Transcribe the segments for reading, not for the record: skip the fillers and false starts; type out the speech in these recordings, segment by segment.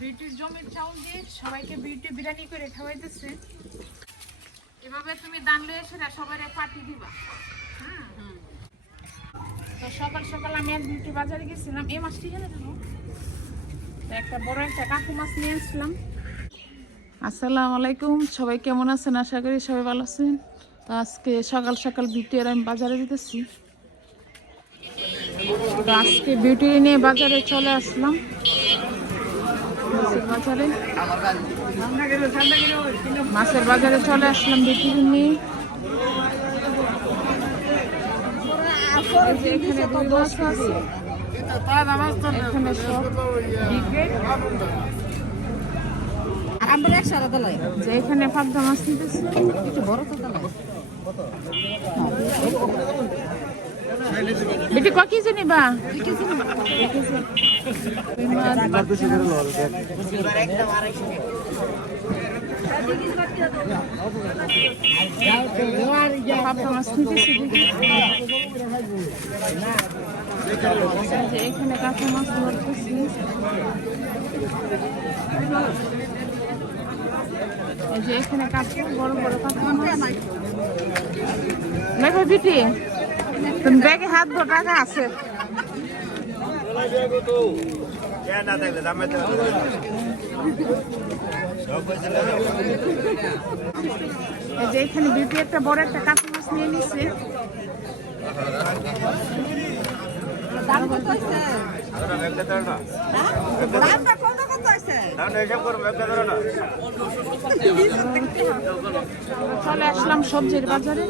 বিউটির জমির চাউল দিয়ে সবাইকে বিউটি বিরিয়ানি করে খাওয়াইতেছে। এভাবে তুমি দান লয়ে এসে সবাই পার্টি দিবা। তো সকাল সকাল আমি এক বিউটি বাজারে গেছিলাম। এই মাছটি এনে দেবো, একটা বড় একটা কাকু মাছ নিয়ে আসলাম। আসসালামু আলাইকুম, সবাই কেমন আছেন? আশা করি সবাই ভালো আছেন। তো আজকে সকাল সকাল বিউটি আর আমি বাজারে যেতেছি। তো আজকে বিউটি নিয়ে বাজারে চলে আসলাম। মাছের বাজারে চলে আসলাম বিউটি নিয়ে। এখানে রুই মাছ আছে, এখানে সব যে এখানে পাবদা মাছ নিতেছে। বেটি ক কেজি নিবা? পাবদা মাছ নিতেছি। এখানে কাঁচা মাছ ধরতেছি। এই যে এখানে কাঁচা বড় বড় কাঁচা মাছ। দেখো বিটি, তুমি ব্যাগে হাত ধো, টাকা আছে। এই যে এখানে বিউটি একটা বড় একটা কাঁচা মাছ নিয়ে নিচ্ছে। চলে আসলাম সবজির বাজারে।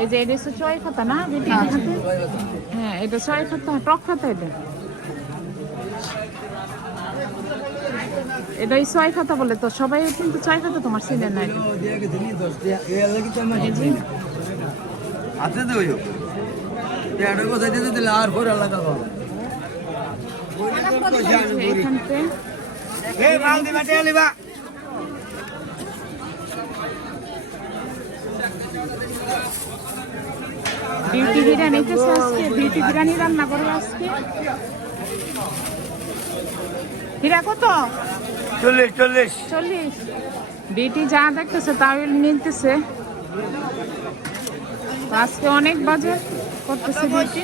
এই যে এটা হচ্ছে চয় পাতা না বেটি? হ্যাঁ, এটা চয় পাতা, টক পাতা। এটাই চয় পাতা বলে। তো সবাই কিন্তু চয় পাতা তোমার চিনে না। বিউটি বিরিয়ানি আজকে, বিউটি বিরিয়ানি রান্না করবো আজকে। হীরা কত? 40। বিউটি যা দেখতেছে তাই নিতেছে। আজকে অনেক বাজার করতেছে বিউটি।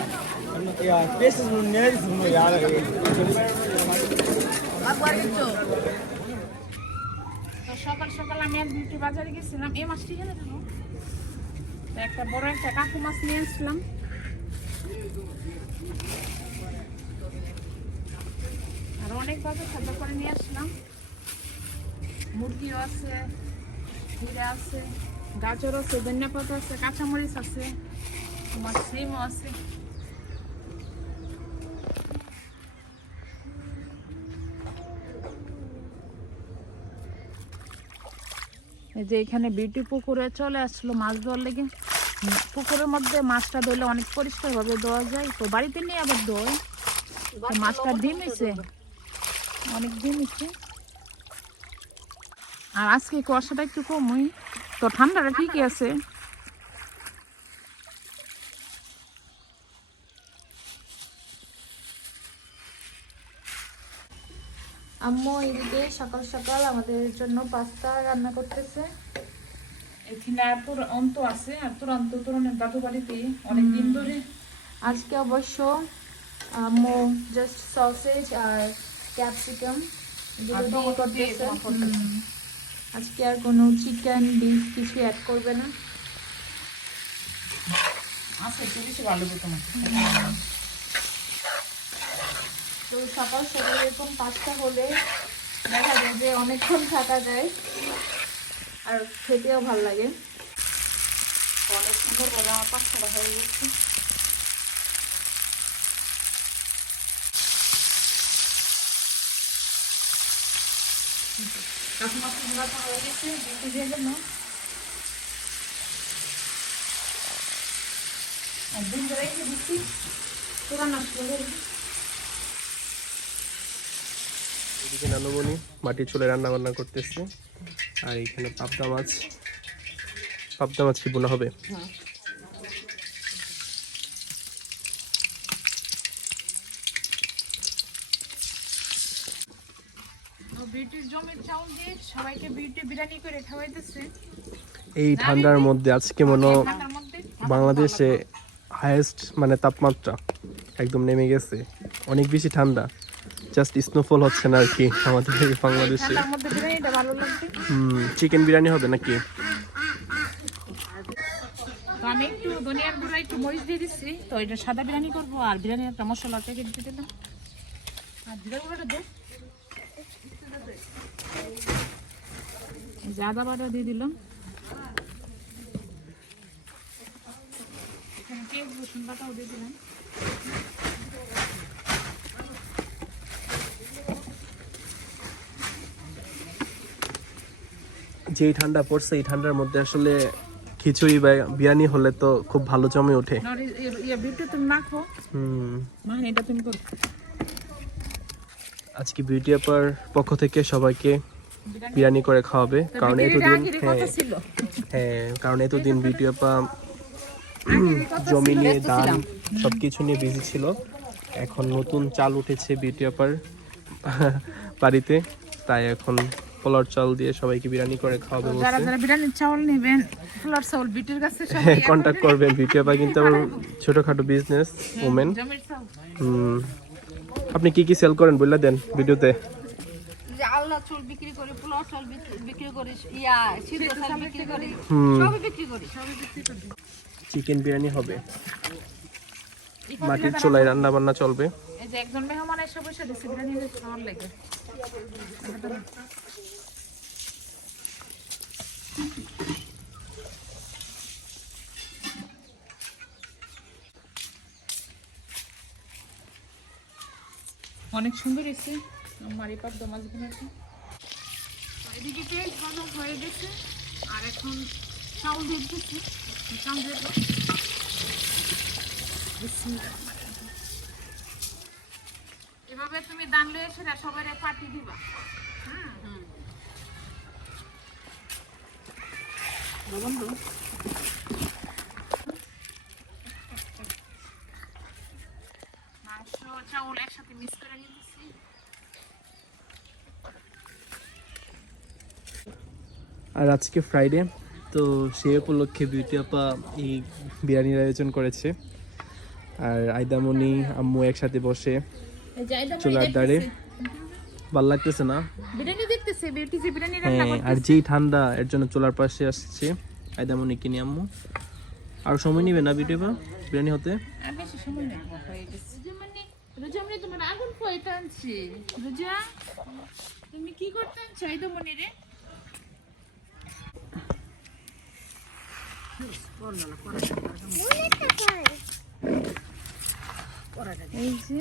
সকাল সকাল আমি এক বিউটি বাজারে গেছিলাম। এই মাছটি এনে দেবো, একটা বড় একটা কাকু মাছ নিয়ে আসলাম। আর অনেক বাজার খাদ্য করে নিয়ে আসলাম। মুরগিও আছে, হীরা আছে, গাজর আছে, ধনিয়া পাতা আছে, কাঁচামরিচ আছে, তোমার সিমও আছে। এই যে এখানে বিউটি পুকুরে চলে আসলো মাছ ধোয়ার লেগে। পুকুরের মধ্যে মাছটা ধরলে অনেক পরিষ্কার ভাবে ধোয়া যায়। তো বাড়িতে নিয়ে আবার ধোয়। মাছটা ডিম হয়েছে, অনেক ডিম হয়েছে। আর আজকে কুয়াশাটা একটু কমই, তো ঠান্ডাটা ঠিকই আছে। আম্মু এদিকে সকাল সকাল আমাদের জন্য পাস্তা রান্না করতেছে। এখানে আর তোর অন্ত আছে, আর তোর অন্ত তোরনের দাদু বাড়িতে অনেকদিন ধরে। আজকে অবশ্য আম্মু জাস্ট সসেজ আর ক্যাপসিকাম দিয়ে করতেছে। আজকে আর কোনো চিকেন বিফ কিছু অ্যাড করবে না। আচ্ছা, একটু বেশি ভালো তোমার। তো সকাল সকাল এরকম পাস্তা হলে দেখা যায় যে অনেকক্ষণ থাকা যায় আর খেতেও ভালো লাগে। অনেক সুন্দর করে আমার পাস্তাটা হয়ে গেছে। কাঁচা মাছ হয়ে গেছে, বিউটি দিয়ে জন্য। আর ডিম রেখে দিচ্ছি, তোরা নষ্ট করে এদিকে নানুমণি মাটির চুলে রান্না বান্না করতেছে। আর এখানে পাবদা মাছ কি বোনা হবে। বিউটির জমির চাউল দিয়ে সবাইকে বিউটি বিরিয়ানি করে খাওয়াইতেছে। এই ঠান্ডার মধ্যে আজকে মনে হয় ঠান্ডার মধ্যে বাংলাদেশে হাইয়েস্ট মানে তাপমাত্রা একদম নেমে গেছে, অনেক বেশি ঠান্ডা, জাস্ট স্নোফল হচ্ছে না আর কি আমাদের এই বাংলাদেশে। ঠান্ডার মধ্যে বিরিয়ানিটা ভালো লাগবে। চিকেন বিরিয়ানি হবে নাকি? তো আমি একটু ধনিয়ার গুঁড়া একটু মরিচ দিয়ে দিচ্ছি, তো এটা সাদা বিরিয়ানি করবো। আর বিরিয়ানির একটা মশলা প্যাকেট দিয়ে দিলাম, আর জিরা গুঁড়াটা দে, এই যে আদা বাটা দিয়ে দিলাম, এখানে পেঁয়াজ রসুন বাটাও দিয়ে দিলাম। যেই ঠান্ডা পড়ছে এই ঠান্ডার মধ্যে আসলে খিচুড়ি বা বিরিয়ানি হলে তো খুব ভালো জমে ওঠে। বিউটি তুমি মাখো, মানে এটা তুমি করো। আজকে বিউটি আপার পক্ষ থেকে সবাইকে বিরিয়ানি করে খাওয়াবে, কারণ এতদিন কারণ এতদিন বিউটি আপা জমি নিয়ে ধান সবকিছু নিয়ে বিজি ছিল। এখন নতুন চাল উঠেছে বিউটি আপার বাড়িতে, তাই এখন পোলার চাল দিয়ে সবাইকে বিরিয়ানি করে খাওয়াবে বলছে। যারা যারা বিরিয়ানির চাউল নেবেন, পোলার চাউল বিউটির কাছে কন্ট্যাক্ট করবেন। বিউটি আপা কিন্তু আবার ছোটখাটো বিজনেস ওমেন। জমির চাউল। আপনি কি কি সেল করেন বলে দেন ভিডিওতে। যে আল্লাহ চুল বিক্রি করি, পোলাও চাল বিক্রি করি, সিদ্ধ চাল বিক্রি করি, সবই বিক্রি করি। চিকেন বিরিয়ানি হবে, মাটির চুলায় রান্না বান্না চলবে। এই যে একজন মেহমান এসে বসে দিচ্ছে বিরিয়ানি খাওয়ার লাগে। অনেক সুন্দর এসে আমার এপার দমাজ বানাতে। এদিকে পেঁয়াজ ভাজা হয়ে গেছে, আর এখন চাউল দিয়ে দিচ্ছি। চাউল দিয়ে দেবো। এভাবে তুমি দান লয়ে এসে সবাই পার্টি দিবা। বন্ধু মাংস চাউল একসাথে মিক্স করে নিতেছি। আর আজকে ফ্রাইডে, তো সেই উপলক্ষে বিউটি আপা এই বিরিয়ানির আয়োজন করেছে। আর আইদামণি আম্মু একসাথে বসে চুলার ধারে, ভাল লাগতেছে না? বিরিয়ানি দেখতেছে, বিউটি যে বিরিয়ানি রান্না হ্যাঁ, করতেছে। আর যেই ঠান্ডা এর জন্য চুলার পাশে আসছে আইদামণি কিনে আম্মু। আর সময় নিবে না বিউটি আপা বিরিয়ানি হতে? আর বেশি সময় নেই, হয়ে গেছে। রুজামনি তোমার আগুন ফয়েটা আনছি। রুজা তুমি কি করতে আনছো আইদামণি রে? এই যে